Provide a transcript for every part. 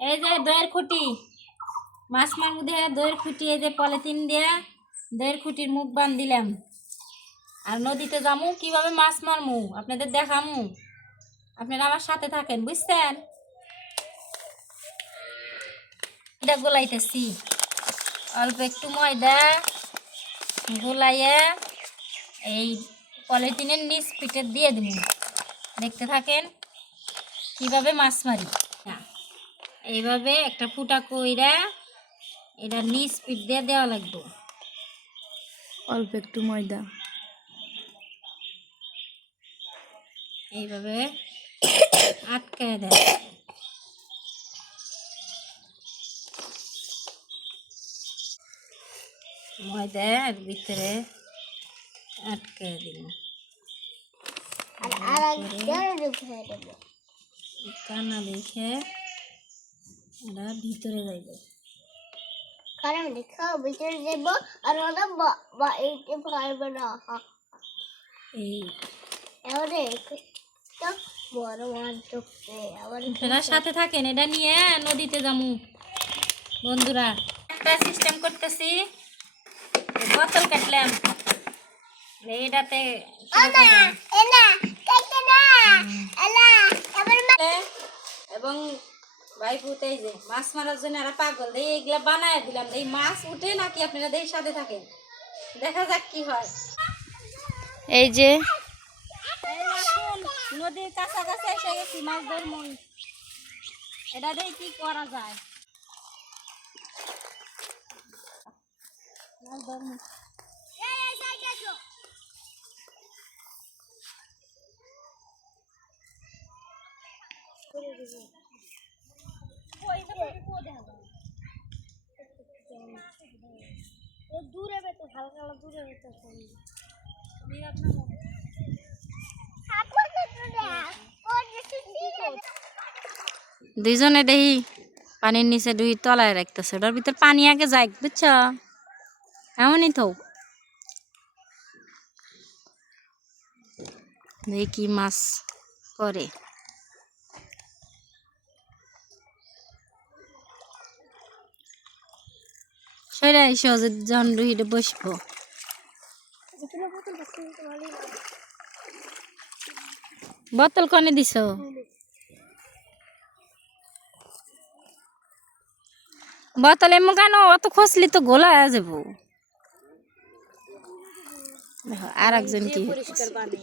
এই যে দইয়ের খুঁটি, মাছ মারমু দিয়ে দইয়ের খুঁটি, এই যে পলিথিন দিয়ে দইয়ের খুঁটির মুখ বান দিলাম। আর নদীতে যামু, কিভাবে মাছ মারমু আপনাদের দেখামু, আপনারা আমার সাথে থাকেন, বুঝছেন? এটা গোলাইতেছি, অল্প একটু ময়দা গোলাইয়া এই পলিথিনের নিচ পিঠে দিয়ে দিন। দেখতে থাকেন কিভাবে মাছ মারি। এইভাবে একটা ফুটা কইরা এটা নিচ পিঠ দিয়ে দেওয়া লাগবে। অল্প একটু ময়দা এইভাবে আটকায় দেয়, ময়দার ভিতরে আটকায় দিল। কানা দেখে এটা ভিতরে যাইব, কারণ দেখাও ভিতরে যাব আর ওটা বা এইতে পারবে না। এই এবারে তো বড় মাছ ঢুকছে আবার। আপনারা সাথে থাকেন, এটা নিয়ে নদীতে যামু বন্ধুরা। একটা সিস্টেম করতেছি, বোতল কাটলাম এটাতে এবং ভাইপুত এই যে মাছ মারার জন্য এরা পাগল, এই এগুলা বানায় দিলাম, এই মাছ উঠে নাকি আপনারা এই সাথে থাকেন, দেখা যাক কি হয়। এই যে নদীর কাছাকাছি এসে গেছি, মাছ ধরবো, এটা দিয়ে কি করা যায়। মাছ ধরবো, দূরে বেতো হালকা দূরে বেতো দুইজনে দেখি পানির নিচে দুই তলায় রাখতেছে, ওটার ভিতর পানি আগে যাই, বুঝছ? এমনই তো দেখি কি মাছ করে। সেটা সহজে জন রুহিতে বসবো। বোতল কনে দিছ? বোতল এমন কেন? অত খসলি তো গোলা যাব। দেখো আর একজন কি পরিষ্কার পানি।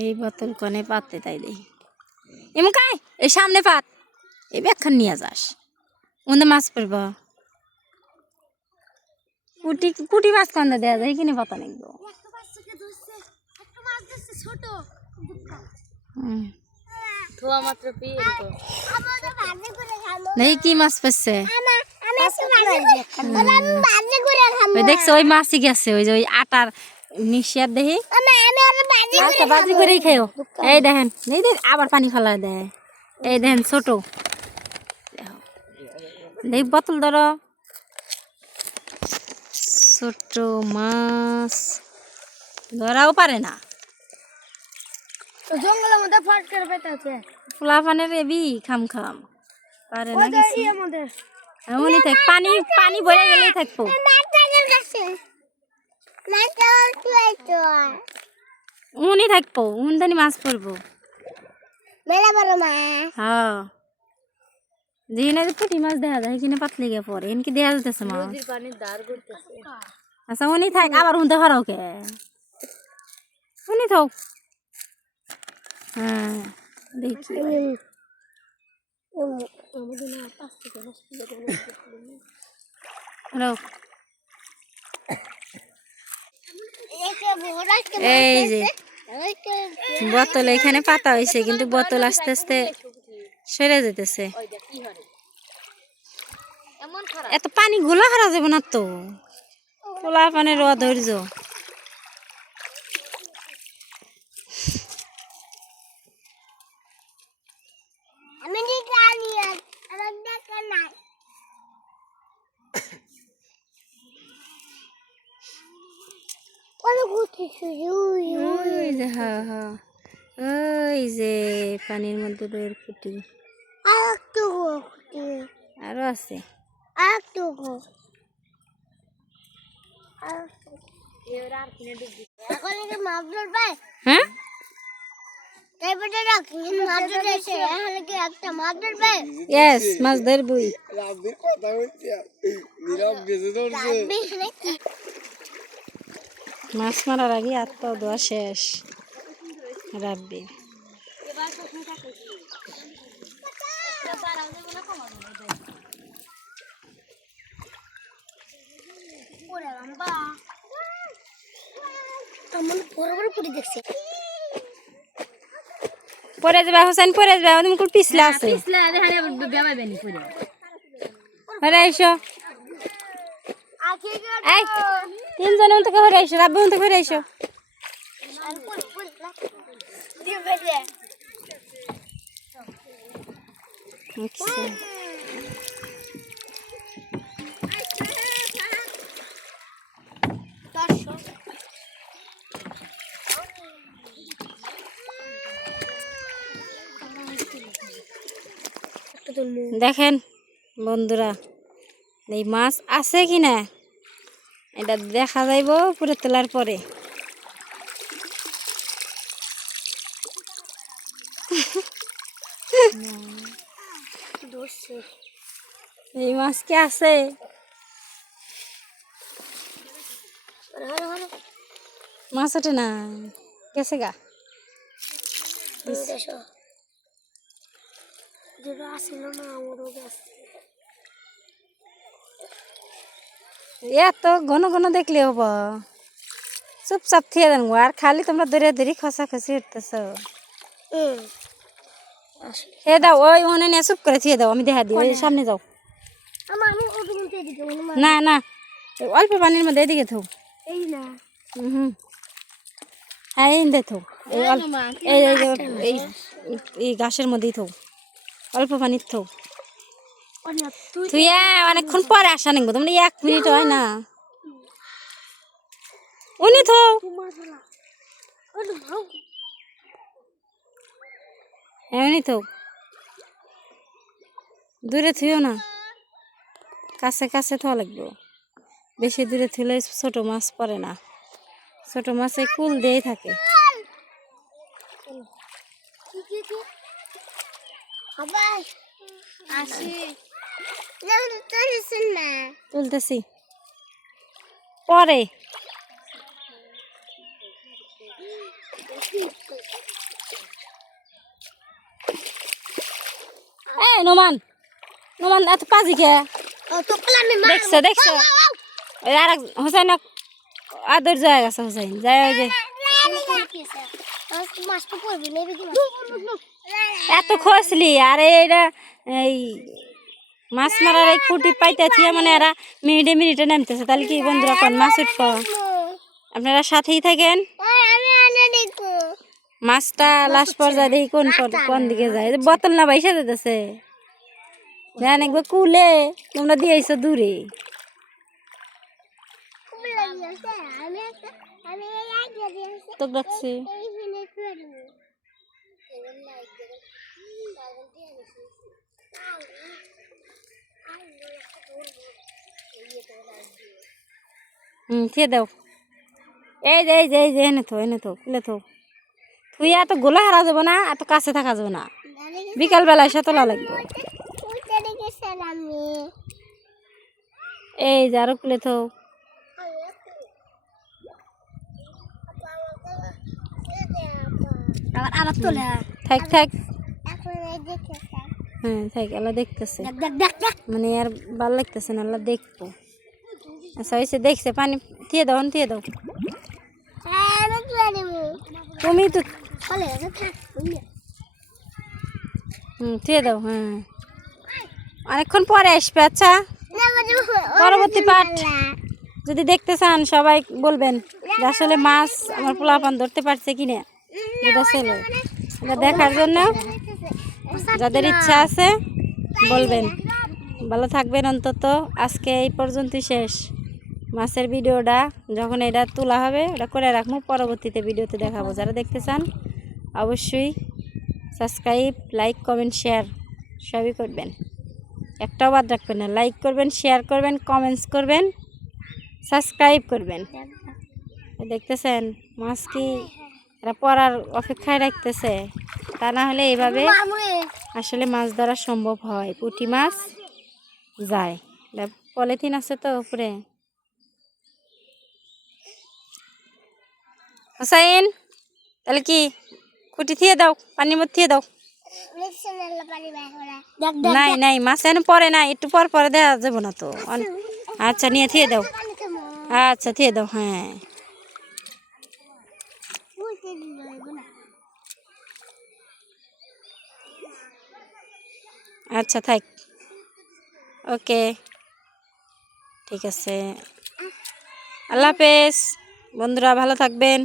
এই বোতল কনে পাতে তাই দেখি এমন কাই এই সামনে পাত, এই ব্যাখ্যান নিয়ে যাস, ওদের মাছ পড়ব। পুটি পুটি মাছ কান্দা দেওয়া যায়, এখানে পাতা নেই। ধোয়া মাত্র পিয়ে দেখি কি মাছ পাচ্ছে। দেখছো ওই মাছই গেছে, ওই যে ওই আটার নিশ্চিত দেখি। আচ্ছা বাজি করেই খেও। এই দেখেন, এই দেখ আবার পানি ফেলা দেয়। এই দেখেন ছোট, দেখি বোতল ধরো, ছোট মাছ ধরাও পারে না। জঙ্গলের মধ্যে ফাট করে পেতেছে ফুলা পানের এবি খাম খাম পারে না কিছু। এমনই থাক, পানি পানি ভরে গেলেই থাকবো। উনি থাকবো, উনদানি মাছ পড়বো। মেলা বড় মাছ। হ্যাঁ যেখানে পুঁটি মাছ দেখা যায় সেখানে পাতলে গিয়ে পরে, এনকি দেখা যেতেছে মাছ। পানির ধার করতেছে। আচ্ছা উনি থাক, আবার উনতে হারাও কে উনি থাক। হ্যাঁ দেখি এই যে বোতল এখানে পাতা হয়েছে, কিন্তু বোতল আস্তে আস্তে সরে যেতেছে। এত পানি গোলা হারা যাবে না তো, পোলা পানের অধৈর্য। আমি ওই যে হ্যাঁ হ্যাঁ ওই যে পানির মধ্যে দইয়ের খুঁটি আরো আছে। হ্যাঁ ইয়েস মাছ ধরবই। মাছ মারার আগে আত্মা দোয়া শেষ রাব্বি। পরে যাবে হোসেন পরে যাবে তুমি কোন পিছলা আছে হরে আইসো এই তিনজন থেকে হরে আইসো রাব্বি থেকে হরে আইসো। আচ্ছা দেখেন বন্ধুরা এই মাছ আছে কিনা এটা দেখা যাইব পুরো তোলার পরে। এই মাছ কি আছে মাছ ওঠে না গেছে গা এত ঘন ঘন দেখলে হব চুপচাপ থিয়ে দেন আর খালি তোমরা ধরে ধরে খসা খসি উঠতেছ। হে দাও ওই ওখানে নিয়ে চুপ করে থিয়ে দাও আমি দেখা দিই ওই সামনে যাও। না না অল্প পানির মধ্যে এদিকে থো হ্যাঁ এই থো এই ঘাসের মধ্যেই থো অল্প পানির থো তুই অনেকক্ষণ পরে আসা নিব তোমরা 1 মিনিট হয় না উনি থো এমনি তো দূরে থুইও না কাছে কাছে থা লাগবে বেশি দূরে থুলে ছোট মাছ পড়ে না ছোট মাছে কুল দিয়েই থাকে। তুলতেছি পরে নোমান নোমান এত পাজি কে দেখছো দেখছো আর হোসেন আদর যায় গেছে হোসেন যায় ওই যে এত খসলি আর এইটা এই মাছ মারার এই খুঁটি পাইতে থিয়ে মানে এরা মিনিটে মিনিটে নামতেছে তাহলে কি বন্ধুরা কোন মাছ উঠব আপনারা সাথেই থাকেন। মাছটা লাস্ট পর্যায়ে দেখি কোন দিকে যায় বোতল না বাইসা যেতেছে জান একবার কুলে তোমরা দিয়েছো দূরে তো রাখছি থিয়ে দাও এই যে এই যে এই যে এনে থো কুলে থো তুই এত গোলা হারা যাবো না এত কাছে থাকা যাবো না বিকাল বেলায় এসে তোলা লাগবে এই যে আরো কুলে থো থাক থাক হ্যাঁ থাক আল্লাহ দেখতেছে মানে আর ভালো লাগতেছে না আল্লাহ দেখবো। আচ্ছা হয়েছে দেখছে পানি থিয়ে দাও থিয়ে দাও তুমি তো থিয়ে দাও হ্যাঁ অনেকক্ষণ পরে আসবে। আচ্ছা পরবর্তী পাঠ যদি দেখতে চান সবাই বলবেন যে আসলে মাছ আমার পোলাপান ধরতে পারছে কিনা এটা ছিল এটা দেখার জন্য যাদের ইচ্ছা আছে বলবেন। ভালো থাকবেন অন্তত আজকে এই পর্যন্তই শেষ। মাছের ভিডিওটা যখন এটা তোলা হবে ওটা করে রাখবো, পরবর্তীতে ভিডিওতে দেখাবো। যারা দেখতে চান অবশ্যই সাবস্ক্রাইব, লাইক, কমেন্ট, শেয়ার সবই করবেন, একটাও বাদ রাখবেন না। লাইক করবেন, শেয়ার করবেন, কমেন্টস করবেন, সাবস্ক্রাইব করবেন। দেখতেছেন মাছ কি এরা পড়ার অপেক্ষায় রাখতেছে, তা না হলে এইভাবে আসলে মাছ ধরা সম্ভব হয়। পুঁটি মাছ যায়, পলিথিন আছে তো উপরে। হোসাইন তাহলে কি খুঁটি থিয়ে দাও, পানির মধ্যে থিয়ে দাও। নাই নাই মাছ এনে পরে না, একটু পর পরে দেওয়া যাবো না তো। আচ্ছা নিয়ে থিয়ে দাও, আচ্ছা থিয়ে দাও। হ্যাঁ আচ্ছা থাক, ওকে ঠিক আছে। আল্লাহ হাফেজ বন্ধুরা, ভালো থাকবেন।